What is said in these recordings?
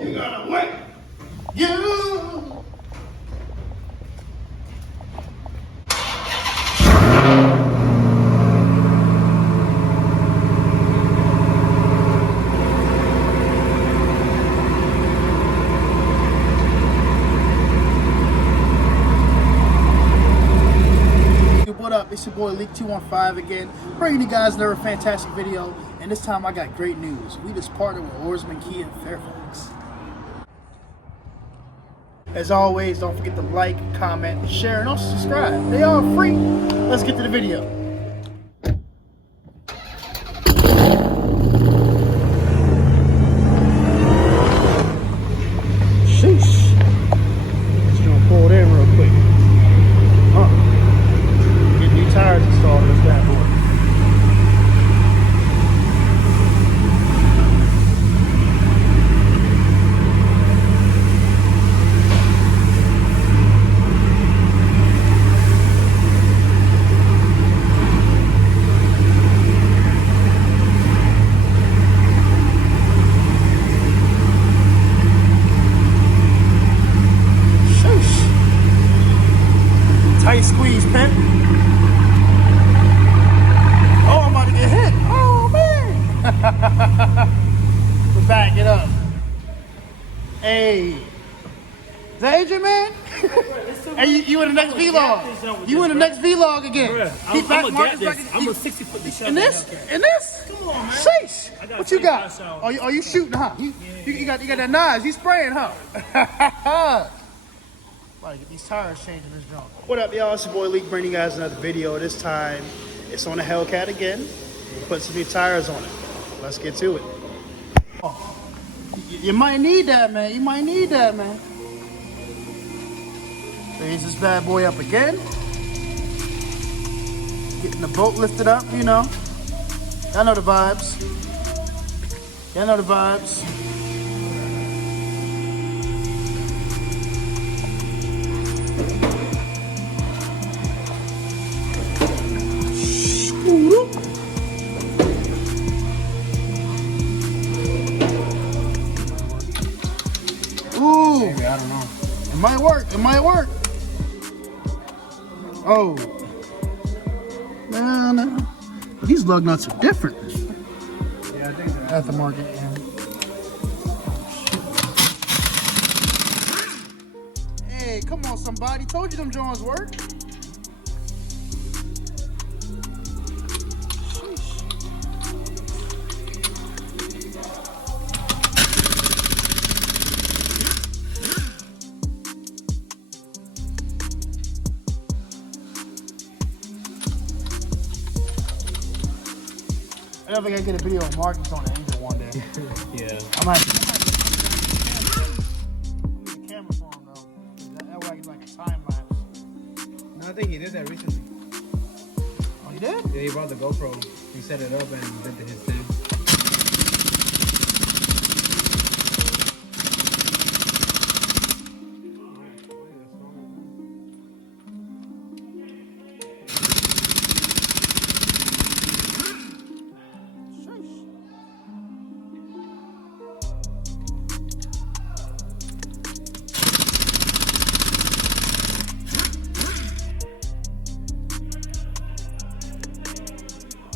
You gotta wait. You. What up? It's your boy Leak215 again, bringing you guys another fantastic video. And this time I got great news. We just partnered with Oarsman Kia in Fairfax. As always, don't forget to like, comment, share, and also subscribe. They are free. Let's get to the video. Sheesh. Just gonna pull it in real quick. Get new tires installed in this bad boy. Tight squeeze, pimp. Oh, I'm about to get hit. Oh, man. We're back it up. Hey. Is that Adrian, man? Hey, you in the next vlog. You in the next vlog again. I'm gonna get this. I'm a 60-foot shot. In this? In this? Come on, man. Sheesh. What you got? Are you shooting, huh? You got that knives. You spraying, huh? About to get these tires changed in this junk. What up, y'all? It's your boy Leak bringing you guys another video. This time, it's on the Hellcat again. Put some new tires on it. Let's get to it. Oh, you might need that, man. You might need that, man. Raise this bad boy up again. Getting the boat lifted up, you know. Y'all know the vibes. Y'all know the vibes. Ooh, maybe, I don't know. It might work. It might work. Oh, no. These lug nuts are different. Yeah, I think At the market. Yeah. Hey, come on, somebody. Told you them Jones work. I don't think I get a video of Marcus on the Angel one day. yeah. I might need a camera for him though. That way I get like a time lapse. No, I think he did that recently. Oh, you did? Yeah, he brought the GoPro. He set it up and did his thing.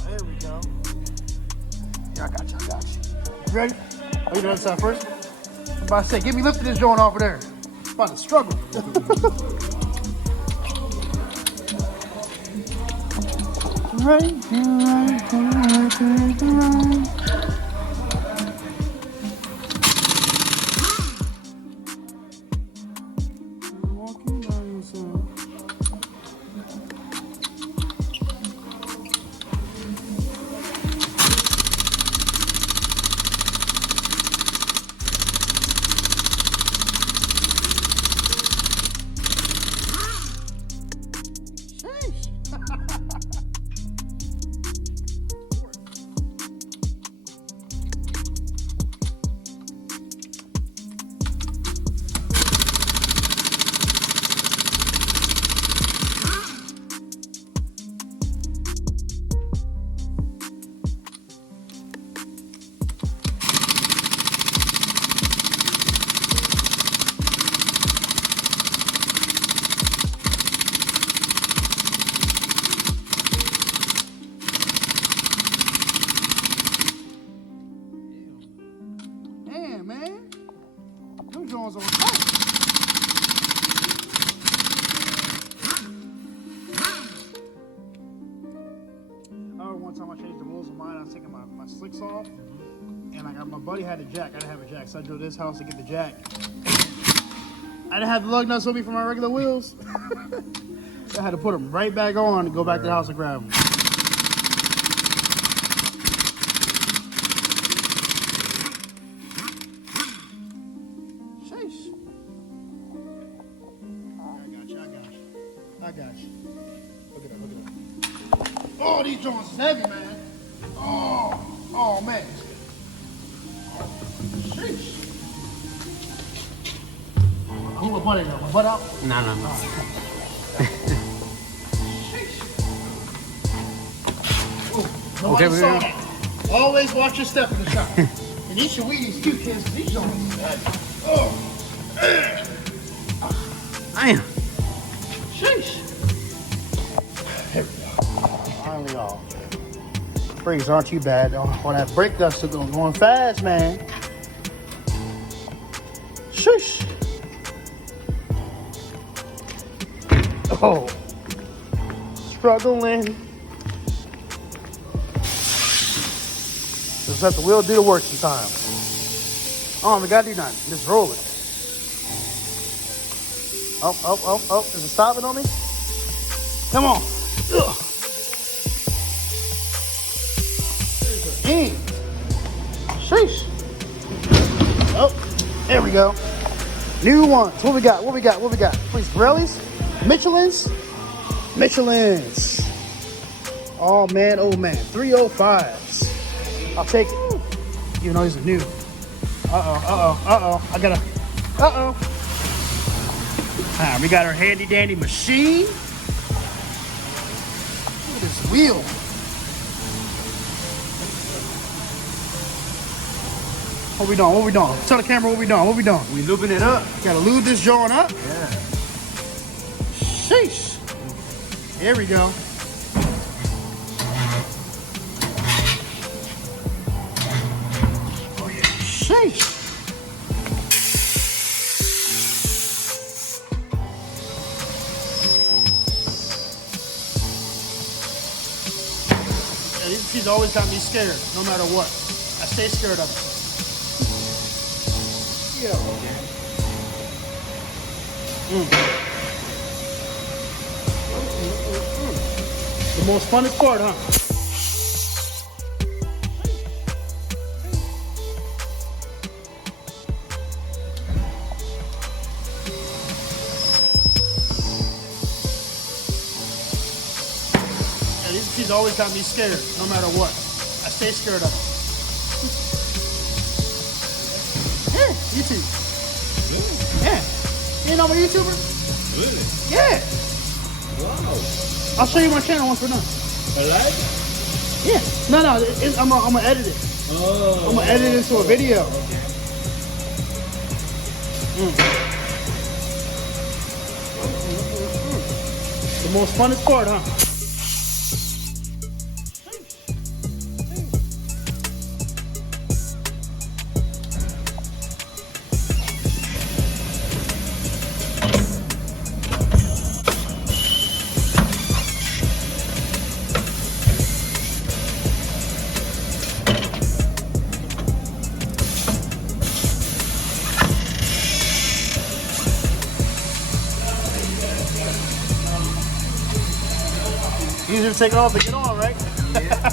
There we go. Yeah, I got you. You ready? Oh, you the other side first? I'm about to say, get me lifting this joint off of there. I'm about to struggle. Right. Walking by yourself. Sheesh. Damn, man. Them Jones on tight. One time I changed the wheels of mine. I was taking my slicks off. And my buddy had a jack. I didn't have a jack. So I drove to his house to get the jack. I didn't have the lug nuts with me for my regular wheels. I had to put them right back on and go back to the house and grab them. Sheesh. I got you. Look at that. Oh, these joints is heavy, man. Oh, man. Sheesh. Who my butt in there? My butt out? No. Nobody saw that. Always watch your step in the shop. And eat your Wheaties too, kids. These joints. Oh. Damn. Sheesh. Here we go. Finally, y'all. Brakes aren't too bad. All that brake dust is going fast, man. Sheesh. Oh. Struggling. Just let the wheel do the work sometimes. Oh, we gotta do nothing. Just roll it. Oh. Is it stopping on me? Come on. Ugh. Sheesh. Oh, there we go. New ones. What we got? Please, Pirellis? Michelin's? Oh man. 305s. I'll take it. Even though these are new. I gotta. Alright, we got our handy dandy machine. Look at this wheel. What we doing? Tell the camera what we doing. We looping it up. Gotta lube this joint up. Yeah. Sheesh. Here we go. Oh yeah. Sheesh. Yeah, these always got me scared, no matter what. I stay scared of it. Yeah. The most funnest part, huh? Yeah, these always got me scared, no matter what. I stay scared of it. Yeah, YouTube. Really? Yeah. You know I'm a YouTuber? Really? Yeah. Wow. I'll show you my channel once we're done. Alive? Yeah. No, I'm gonna edit it. Oh. I'm gonna edit it into a video. Okay. The most funnest part, huh? Easier to take it off than get on, right? Yeah.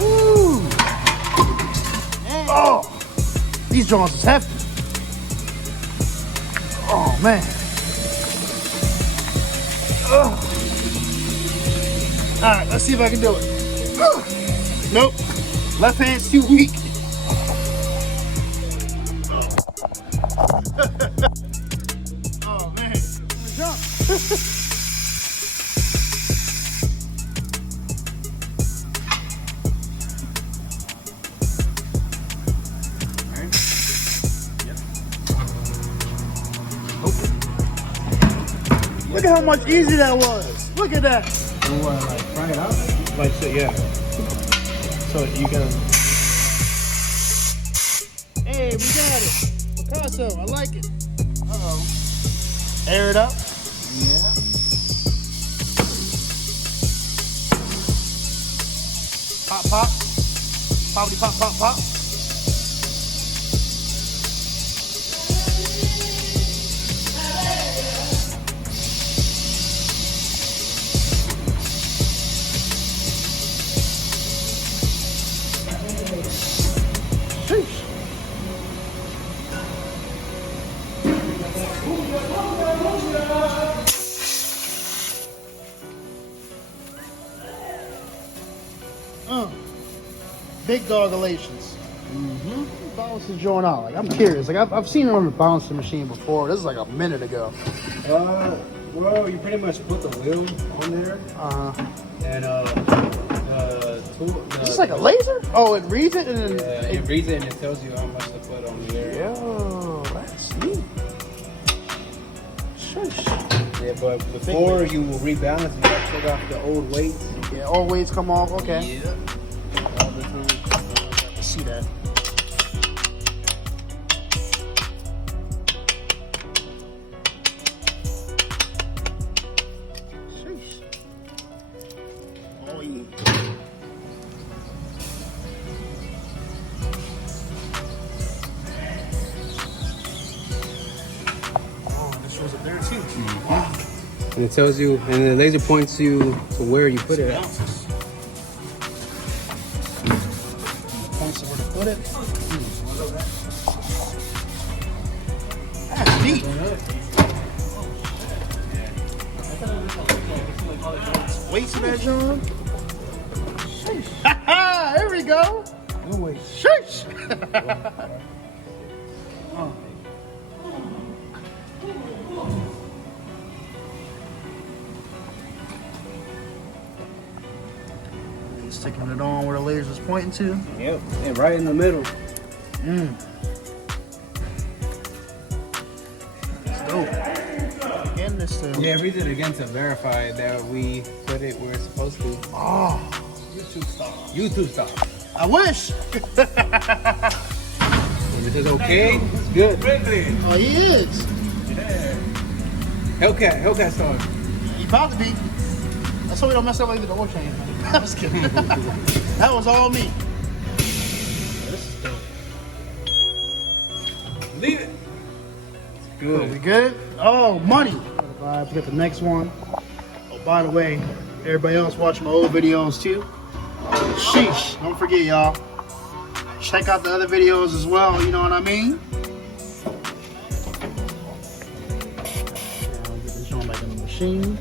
Ooh. Oh, these joints is hefty. Oh man. Ugh. All right, let's see if I can do it. Ugh. Nope. Left hand's too weak. Oh man. Jump. Look at how much easier that was. Look at that. And what, like fry it up? Like so, yeah. So you gotta. Hey, we got it. Picasso, I like it. Uh-oh. Air it up. Yeah. Pop, pop. Poppity, pop, pop, pop. Sheesh. Big dog relations. Balance the joint out. Like I'm curious. Like I've seen it on the balancing machine before. This is like a minute ago. Well, you pretty much put the wheel on there, and Is this like a laser? Oh, it reads it and then it reads it and it tells you how much to put on there. Yo, that's neat. Shush. Yeah, but before you will rebalance, you gotta take off the old weights. Yeah, all weights come off. Okay. Yeah. See that. Sheesh. Oh yeah. Oh, this shows up there too. And it tells you, and the laser points you to where you put it at. Ounces. Points to where to put it. That's neat. Weights in that, John. There we go. No way. Sheesh. Oh. Sticking it on where the laser's pointing to. Yep, and right in the middle. It's dope. Again, this too. Yeah, read it again to verify that we put it where it's supposed to. Oh, YouTube star. YouTube stop. I wish. If it is okay, it's good. Oh, he is. Yeah. Hellcat star. He about to be. That's why we don't mess up like the oil change. I was kidding. That was all me. Leave it. It's good. We good? Oh, money. I have to get the next one. Oh, by the way, everybody else watching my old videos too. Sheesh. Don't forget, y'all. Check out the other videos as well. You know what I mean? I'll get this on back in the machine.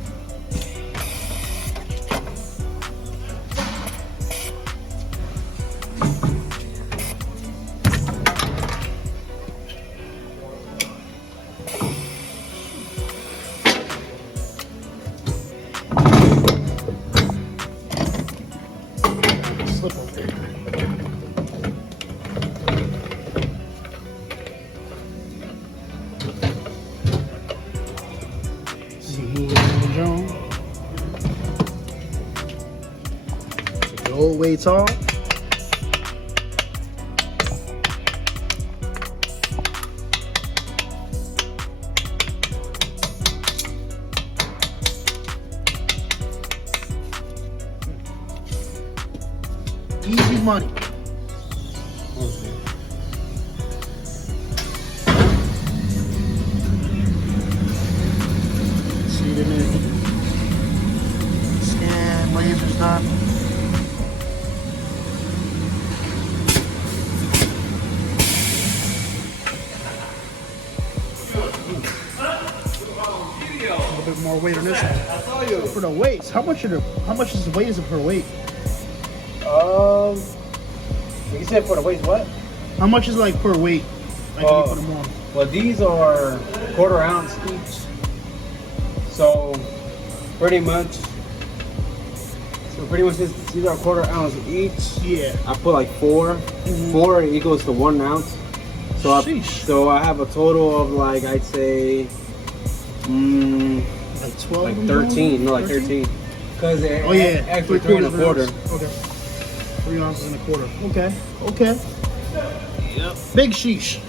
Slip over there. See, move it on the drone. Take the old weights off. Easy money. See the new scan, lasers done. A little bit more weight on this one. For the weights, how much is the weight per weight? You said for the weights what? How much is like per weight? Like when you put them on. Well, these are 1/4 ounce each. So pretty much these are 1/4 ounce each. Yeah. I put like 4. 4 equals to 1 ounce. So Sheesh. so I have a total of like I'd say Like 12? Like 13, no, like 13. Because Oh yeah, actually 3 and a quarter. Okay. 3 ounces and a quarter. Okay. Okay. Yep. Big sheesh.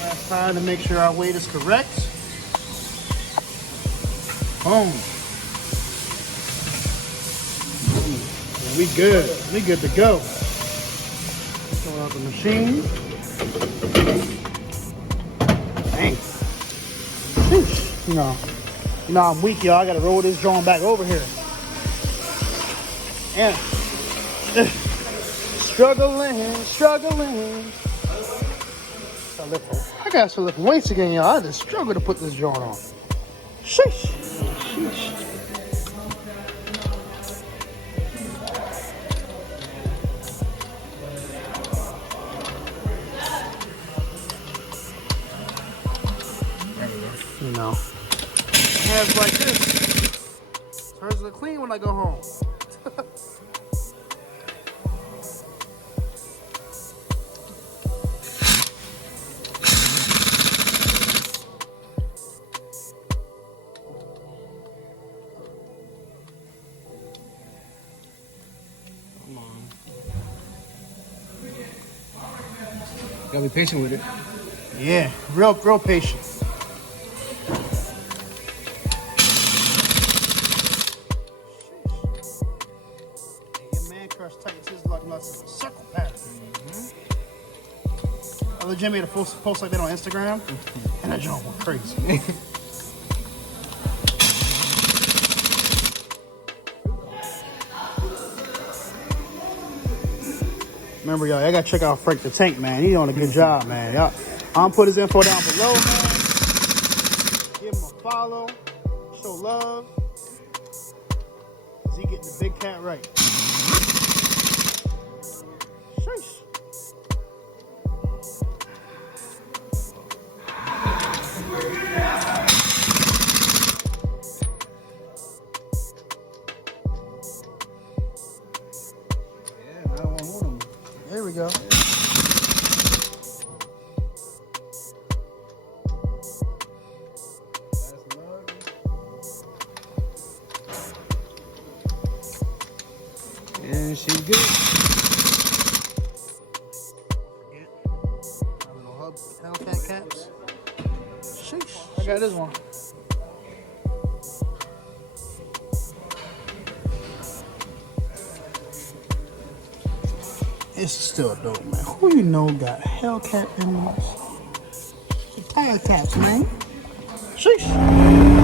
Last time to make sure our weight is correct. Boom. We good. We good to go. Pull out the machine. Dang. Sheesh. You know I'm weak, y'all. I gotta roll this joint back over here. Yeah. Struggling. I gotta start lifting weights again, y'all. I just struggle to put this joint on. Sheesh. You know, hands like this. Turns to clean when I go home. Come on. Gotta be patient with it. Yeah, real patient. Your man crush tightens his lug nuts in a circle pattern. Other Jim made a post like that on Instagram, and that joint went crazy. Remember, y'all gotta check out Frank the Tank, man. He's doing a good job, man. Y'all, I'm put his info down below, man. Give him a follow, show love. Cause he getting the big cat right. Sheesh. Yeah, I don't want them. There we go. And she's good. Forget our little Hellcat caps. Sheesh. I got this one. It's still dope, man. Who you know got Hellcat emblems? The tire taps, man. Sheesh.